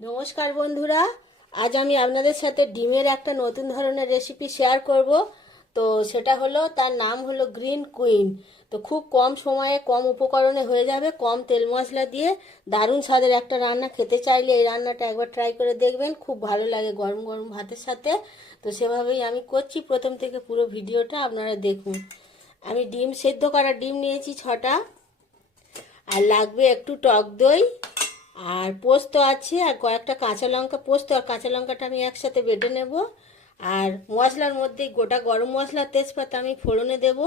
নমস্কার বন্ধুরা, আজ আমি আপনাদের সাথে ডিমের একটা নতুন ধরনের রেসিপি শেয়ার করব। তো সেটা হলো, তার নাম হলো গ্রিন কুইন। তো খুব কম সময়ে কম উপকরণে হয়ে যাবে, কম তেল মশলা দিয়ে দারুণ স্বাদের একটা রান্না। খেতে চাইলে এই রান্নাটা একবার ট্রাই করে দেখবেন, খুব ভালো লাগে গরম গরম ভাতের সাথে। তো সেভাবেই আমি করছি, প্রথম থেকে পুরো ভিডিওটা আপনারা দেখুন। আমি সেদ্ধ করা ডিম নিয়েছি 6টা, আর লাগবে একটু টক দই, আর পোস্ত আছে, আর কয়েকটা কাঁচা লঙ্কা। পোস্ত আর কাঁচা লঙ্কাটা আমি একসাথে বেটে নেব। আর মশলার মধ্যে গোটা গরম মশলা, তেজপাতা আমি ফোড়নে দেব।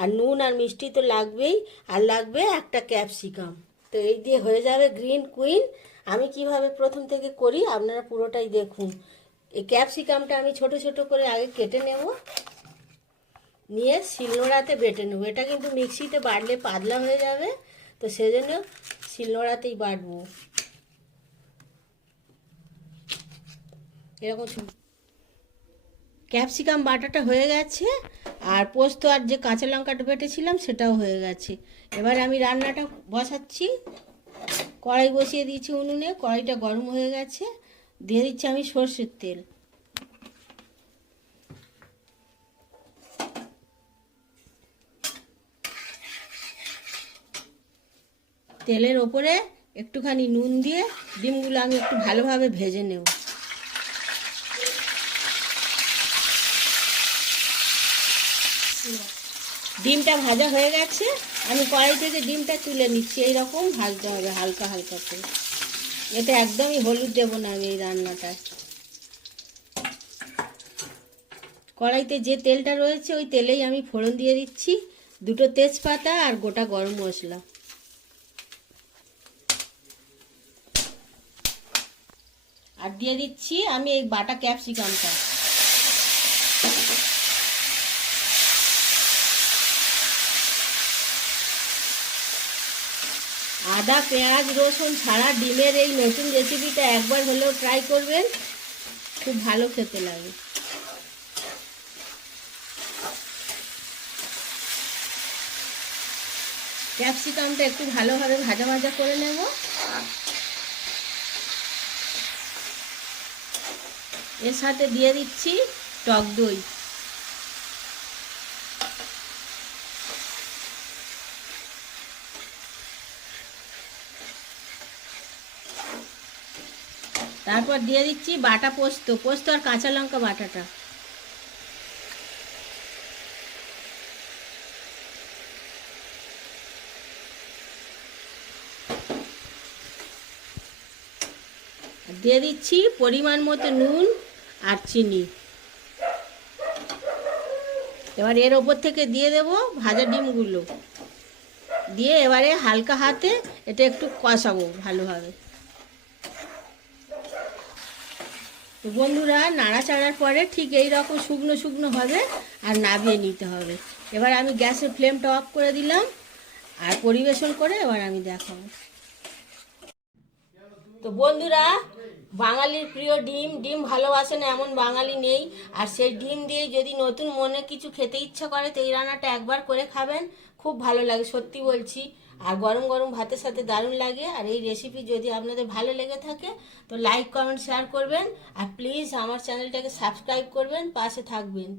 আর নুন আর মিষ্টি তো লাগবেই, আর লাগবে একটা ক্যাপসিকাম। তো এই দিয়ে হয়ে যাবে গ্রিন কুইন। আমি কিভাবে প্রথম থেকে করি আপনারা পুরোটাই দেখুন। এই ক্যাপসিকামটা আমি ছোট ছোট করে আগে কেটে নেব, নিয়ে শিলনোড়াতে বেটে নেব। এটা কিন্তু মিক্সিতে বাটলে পাতলা হয়ে যাবে, তো সেজন্য শিলনোড়াতেই বাটবো। এরকম ক্যাপসিকাম বাটাটা হয়ে গেছে, আর পোস্ত আর যে কাঁচা লঙ্কাটা বেটেছিলাম সেটাও হয়ে গেছে। এবার আমি রান্নাটা বসাচ্ছি। কড়াই বসিয়ে দিয়েছি উনুনে, কড়াইটা গরম হয়ে গেছে। দিয়ে দিচ্ছি আমি সর্ষের তেল। তেলের ওপরে একটুখানি নুন দিয়ে ডিমগুলো আমি একটু ভালোভাবে ভেজে নেব। ডিমটা ভাজা হয়ে গেছে, আমি কড়াই থেকে ডিমটা তুলে নিচ্ছি। এইরকম ভাজতে হবে হালকা হালকা করে। এটা একদমই হলুদ দেবো না আমি এই রান্নাটায়। কড়াইতে যে তেলটা রয়েছে ওই তেলেই আমি ফোড়ন দিয়ে দিচ্ছি, 2টো তেজপাতা আর গোটা গরম মশলা। আর দিয়ে দিচ্ছি আমি এই বাটা ক্যাপসিকামটা। আদা পেঁয়াজ রসুন ছাড়া ডিমের এই নতুন রেসিপিটা একবার হলেও ট্রাই করবেন, খুব ভালো খেতে লাগে। ক্যাপসিকামটা একটু ভালোভাবে ভাজা ভাজা করে নেব। এর সাথে দিয়ে দিচ্ছি টক দই। তারপর দিয়ে দিচ্ছি বাটা পোস্ত আর কাঁচা লঙ্কা বাটাটা। দিয়ে দিচ্ছি পরিমাণ মতো নুন আর চিনি। এবার এর ওপর থেকে দিয়ে দেব ভাজা ডিমগুলো, দিয়ে এবারে হালকা হাতে এটা একটু কষাবো ভালোভাবে। তো বন্ধুরা, নাড়াচাড়ার পরে ঠিক এই রকম শুকনো শুকনো হবে, আর নামিয়ে নিতে হবে। এবার আমি গ্যাসের ফ্লেমটা অফ করে দিলাম, আর পরিবেশন করে এবার আমি দেখাবো। তো বন্ধুরা, বাঙালির প্রিয় ডিম ভালোবাসে না এমন বাঙালি নেই। আর সেই ডিম দিয়ে যদি নতুন মনে কিছু খেতে ইচ্ছা করে, তো এই রান্নাটা একবার করে খাবেন, খুব ভালো লাগে সত্যি বলছি। আর গরম গরম ভাতের সাথে দারুণ লাগে। আর এই রেসিপি যদি আপনাদের ভালো লেগে থাকে তো লাইক কমেন্ট শেয়ার করবেন, আর প্লিজ আমার চ্যানেলটাকে সাবস্ক্রাইব করবেন, পাশে থাকবেন।